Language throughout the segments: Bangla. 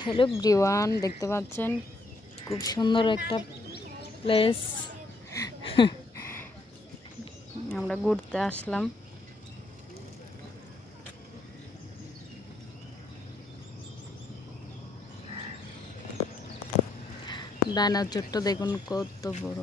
हेलो एवरीवन देखते पाচ্ছেন खूब सुंदर একটা প্লেস আমরা ঘুরতে আসলাম ডাইনোসরটা দেখুন কত বড়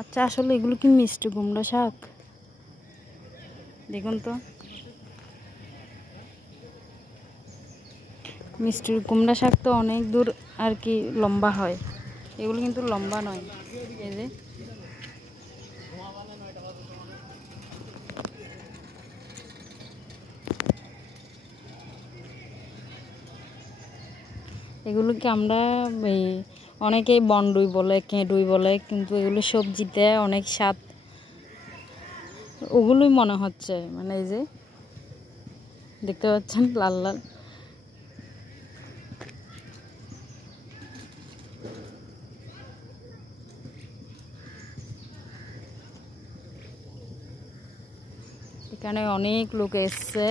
আচ্ছা আসলে এগুলো কি মিষ্টি কুমড়া শাক দেখুন তো মিষ্টি কুমড়া শাক তো অনেক দূর আর কি লম্বা হয় এগুলো কিন্তু লম্বা নয় এই যে এগুলোকে আমরা অনেকেই বনডুই বলে কেঁডুই বলে কিন্তু এগুলো সবজিতে অনেক স্বাদ ওগুলোই মনে হচ্ছে মানে এই যে দেখতে পাচ্ছেন লাল লাল এখানে অনেক লোক এসছে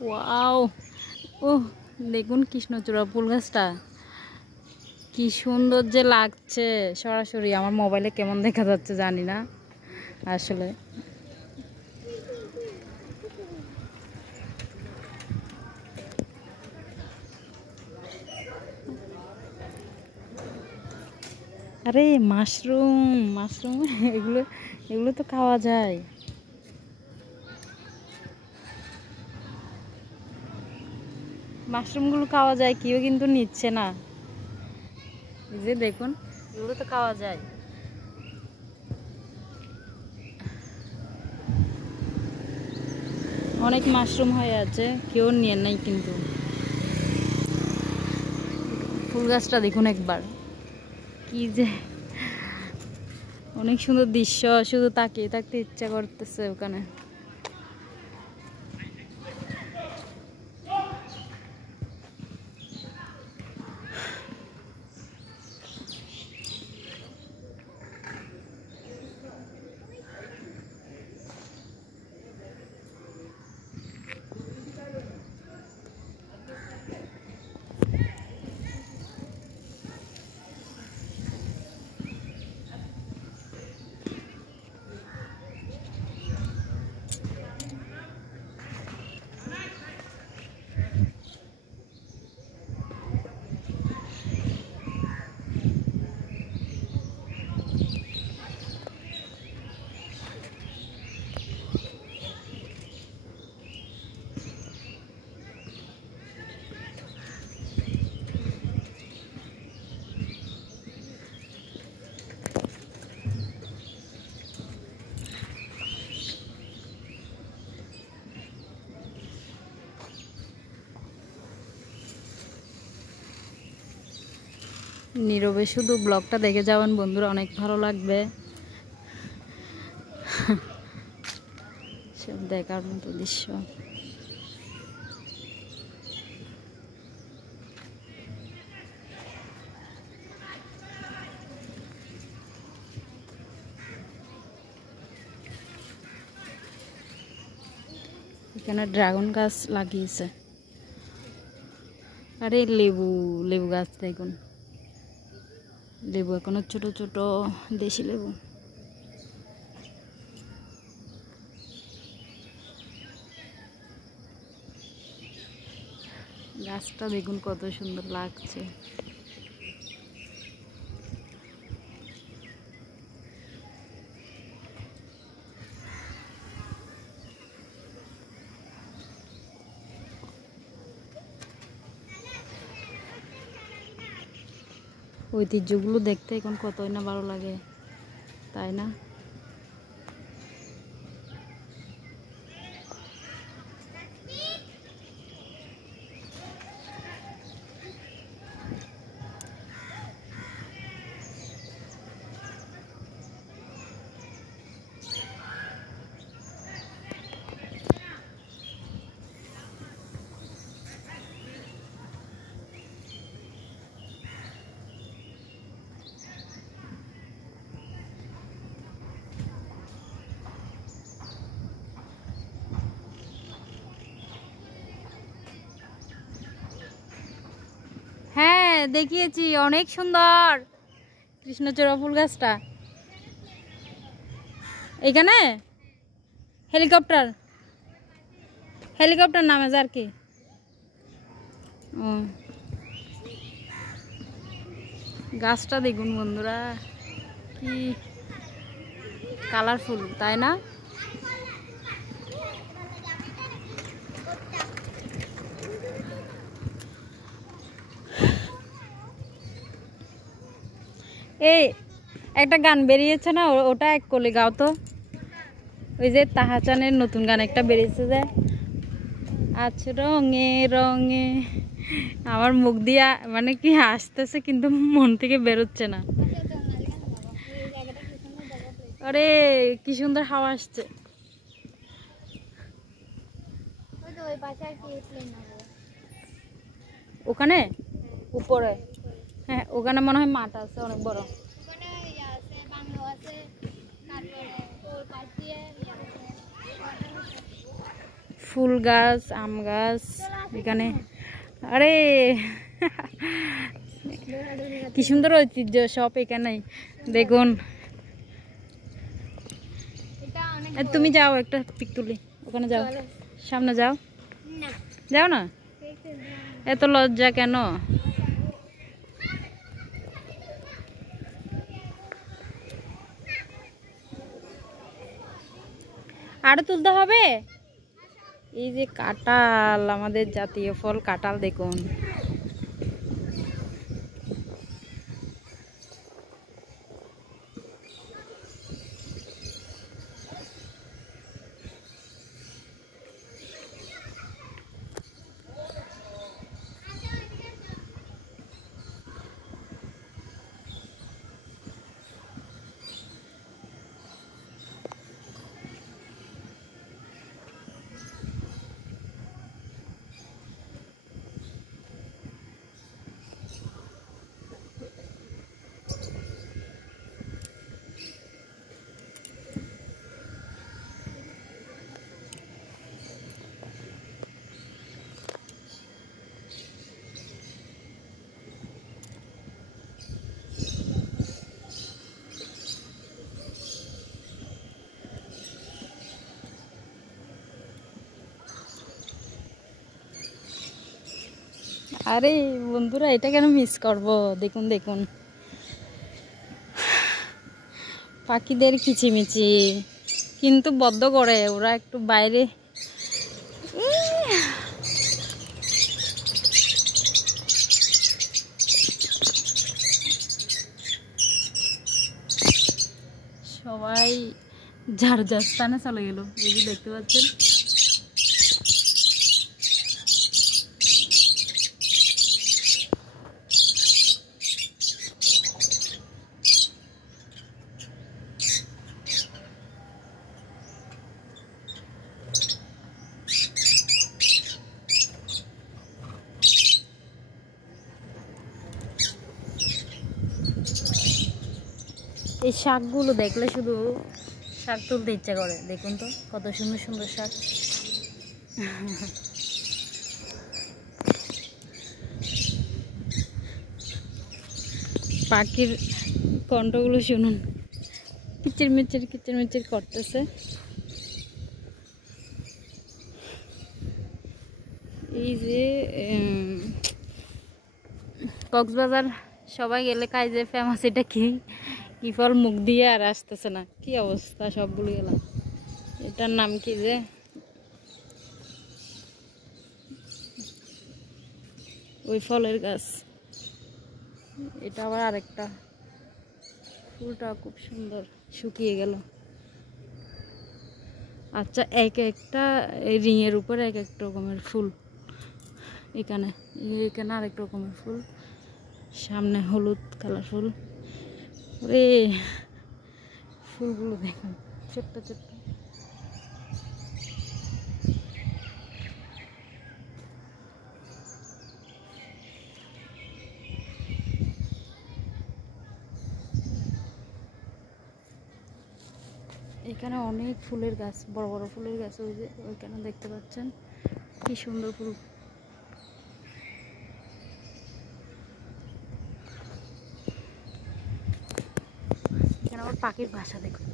ওয়াও ও দেখুন কৃষ্ণচূড়া ফুল গাছটা কি সুন্দর যে লাগছে সরাসরি আমার মোবাইলে কেমন দেখা যাচ্ছে জানি না আসলে আরে মাশরুম মাশরুম এগুলো এগুলো তো খাওয়া যায় মাশরুমগুলো খাওয়া যায় কেউ কিন্তু নিচ্ছে না এই যে দেখুন এগুলো তো খাওয়া যায় অনেক মাশরুম হয়ে আছে কেউ নিয়ে নাই কিন্তু ফুল গাছটা দেখুন একবার কি যে অনেক সুন্দর দৃশ্য শুধু তাকিয়ে থাকতে ইচ্ছা করতেছে ওখানে নীরবে শুধু ব্লগটা দেখে যাবেন বন্ধুরা অনেক ভালো লাগবে সব দেখার মতো দৃশ্য এখানে ড্রাগন গাছ লাগিয়েছে আরে লেবু লেবু গাছ দেখুন লেবু এখনো ছোট ছোট, দেশি লেবু। গাছটা দেখুন কত সুন্দর লাগছে। ঐতিহ্যগুলো দেখতে এখন কতই না ভালো লাগে, তাই না? হ্যাঁ দেখিয়েছি, অনেক সুন্দর কৃষ্ণচূড়া ফুল গাছটা। এখানে হেলিকপ্টার হেলিকপ্টার নামে আর কি। গাছটা দেখুন বন্ধুরা, কি কালারফুল, তাই না? এই একটা গান বেরিয়েছে না, ওটা এক কলি গাও তো। ওই যে তাহাচানের নতুন গান একটা বেরিয়েছে যে, আজ রঙে রঙে, আমার মুখ দিয়া মানে কি আসতেছে কিন্তু মন থেকে বেরোচ্ছে না। আরে কি সুন্দর হাওয়া আসছে। ওখানে উপরে, হ্যাঁ ওখানে মনে হয় মাঠ আছে অনেক বড়। ফুল গাছ, আম গাছ এখানে। আরে কি সুন্দর ঐতিহ্য সব এখানে দেখুন। তুমি যাও একটা পিক তুলি, ওখানে যাও, সামনে যাও। যাও না, এত লজ্জা কেন? আরো তুলতে হবে। এই যে কাঁঠাল, আমাদের জাতীয় ফল কাঁঠাল দেখুন। আরে বন্ধুরা, এটা কেন মিস করব? দেখুন দেখুন পাখিদের কিচিমিচি, কিন্তু বদ্ধ করে ওরা একটু বাইরে। সবাই যার যার স্থানে চলে গেল, এই যে দেখতে পাচ্ছেন। এই শাকগুলো দেখলে শুধু শাক তুলতে ইচ্ছা করে। দেখুন তো কত সুন্দর সুন্দর শাক। পাখির কণ্ঠগুলো শুনুন, কিচির মিচির করতেছে। এই যে কক্সবাজার সবাই গেলে খায় যে ফেমাস, এটা কি ফল মুখ দিয়ে আর আসতেছে না, কি অবস্থা সব ভুলে গেলাম। এটার নাম কি যে, ওই ফলের গাছ, এটা আবার আরেকটা, ফুলটা খুব সুন্দর, শুকিয়ে গেল। আচ্ছা, এক একটা রিংয়ের উপর এক এক রকমের ফুল, এখানে আরেক রকমের ফুল, সামনে হলুদ কালার ফুল। রে ফুলগুলো দেখুন, ছোট্ট ছোট্ট। এখানে অনেক ফুলের গাছ, বড় বড় ফুলের গাছ, ওই যে ওইখানে দেখতে পাচ্ছেন কি সুন্দর ফুল। এখানে আবার পাখির বাসা দেখুন।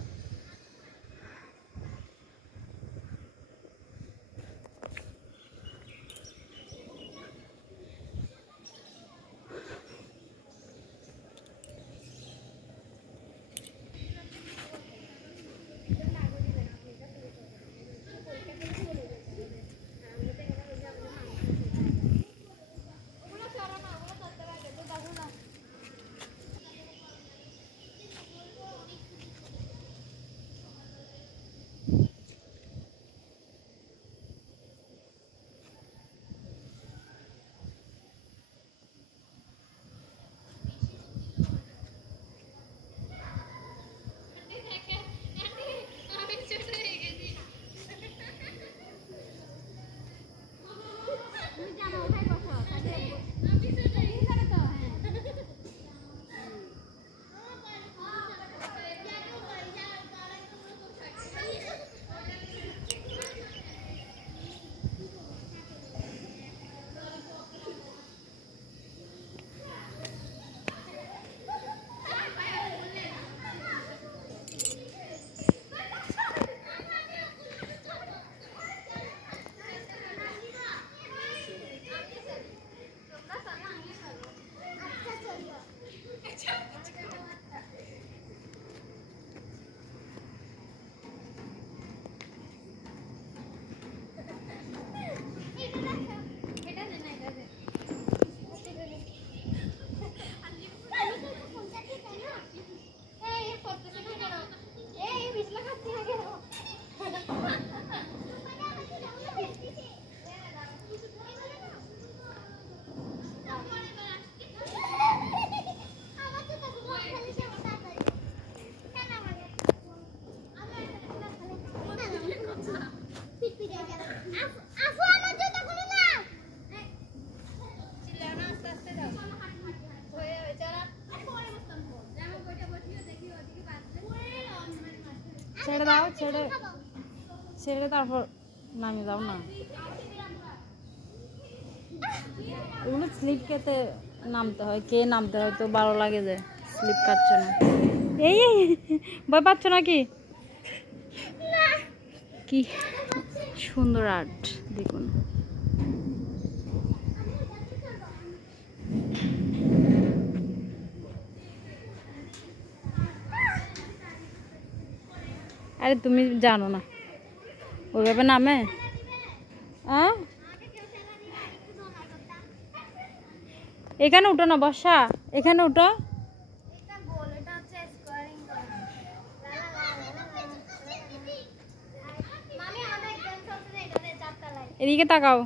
ছেড়ে দাও, ছেড়ে তারপর নামিয়ে দাও না। ওগুলো স্লিপ খেতে নামতে হয়, কে নামতে হয় তো ভালো লাগে যে স্লিপ খাচ্ছ না। এই ভয় পাচ্ছ নাকি? কি সুন্দর আর্ট দেখুন। আরে তুমি জানো না ওইভাবে নামে? এখানে উঠো না, বর্ষা এখানে উঠো। এদিকে তাকাও।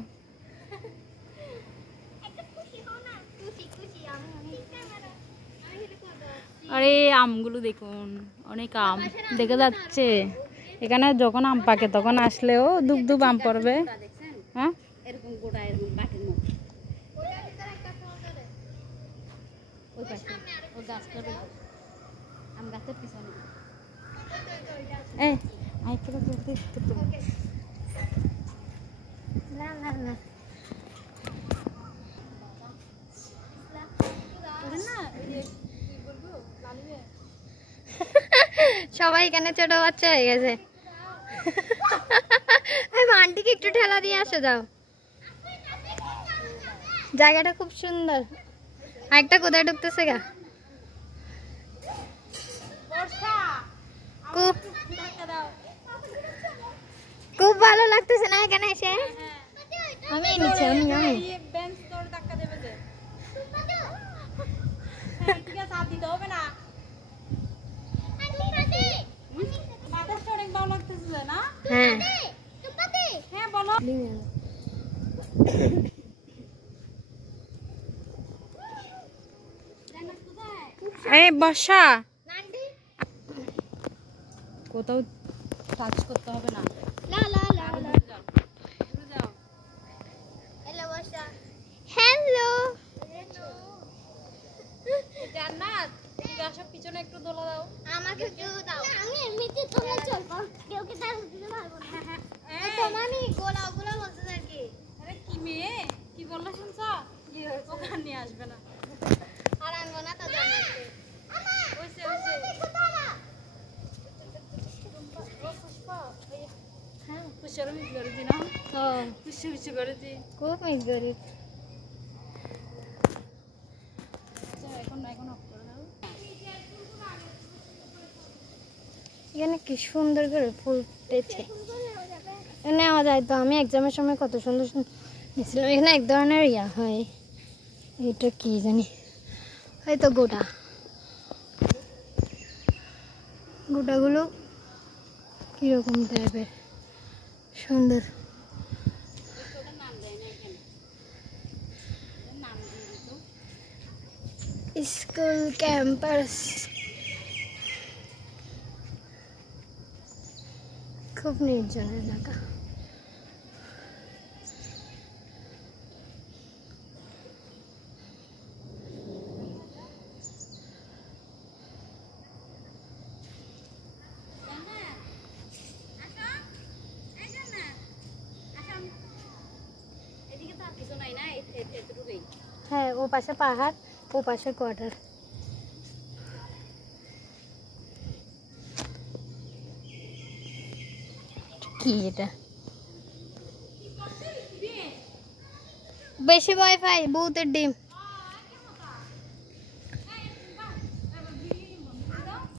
আরে আমগুলো দেখুন, অনেক আম দেখা যাচ্ছে এখানে। যখন আম পাকে তখন আসলেও দুব দুব আম পড়বে। হ্যাঁ, এরকম গোটা এরকম কাঠের মতো। ওই পাশে ওই গাছটার আম গাছের পিছনে। এই আইতে তো দেখতে তো না না না না সবাই এখানে ছোট বাচ্চা হয়ে গেছে। আন্টিকে একটু ঠেলা দিয়ে আসো যাও, জায়গাটা খুব সুন্দর। আরেকটা কোথায় ঢুকতেছে গা? খুব ভালো লাগতেছে না এখানে এসে? আমি নিচে আমি বর্ষা, কোথাও টাচ করতে হবে না। হ্যালো জান্নাত, তুমি আসো পিছনে একটু দোলা দাও। আমাকে একটু দাও, আমি এমনিতে তোমরা চলবো, কেউ কি তার দিতে পারবো না। তোমানি গোলা গোলা বলতে থাকি। আরে কি মেয়ে, কি বললা শুনছ? কি হয়েছে? ওখানে নিয়ে আসবে না। আর আনবো না তো জান্নাত। ওইসে ওইসে হ্যাঁ, পুষ্পার মিস করেছি না? পুষ্প করেছি, খুব মিস করি। এখন অফ করে দাও। এখানে কি সুন্দর করে ফুটেছে, নেওয়া যায় তো। আমি এক্সামের সময় কত সুন্দর সুন্দর নিয়েছিলাম। এখানে এক ধরনের ইয়া হয়, এটা কি জানি, হয়তো গোটাগুলো কিরকম টাইপের সুন্দর। স্কুল ক্যাম্পাস খুব নির্জন এলাকা। হ্যাঁ, ও পাশে পাহাড়, ও পাশে কোয়ার্টার। কি এটা? বেশি ওয়াইফাই, বহুতের ডিম।